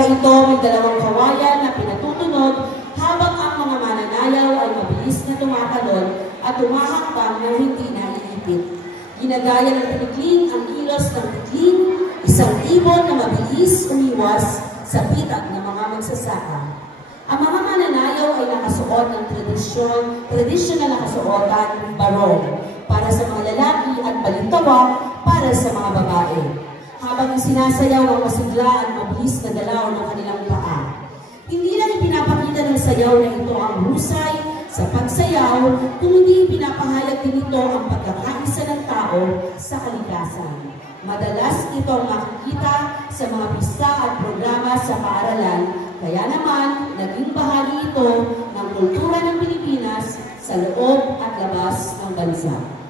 na ito may dalawang kawayan na pinatutunod habang ang mga mananayaw ay mabilis na tumatalon at tumahakbang na hindi naiipit. Ginagaya ng pinikling ang kilos ng pikling, isang ibon na mabilis umiwas sa pitag ng mga magsasaka. Ang mga mananayaw ay nakasuot ng tradisyonal na kasuotan, barong, para sa mga lalaki at balintawak para sa mga babae. Habang sinasayaw ang masigla at mabilis na dalaw ng kanilang paa. Hindi lang ipinapakita ng sayaw na ito ang husay sa pagsayaw, kundi pinapahayag din ito ang pagkakaisa ng tao sa kalikasan. Madalas ito ang makikita sa mga pista at programa sa paaralan, kaya naman naging bahagi ito ng kultura ng Pilipinas sa loob at labas ng bansa.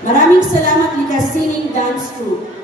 Maraming salamat, Likasining Dance Troupe.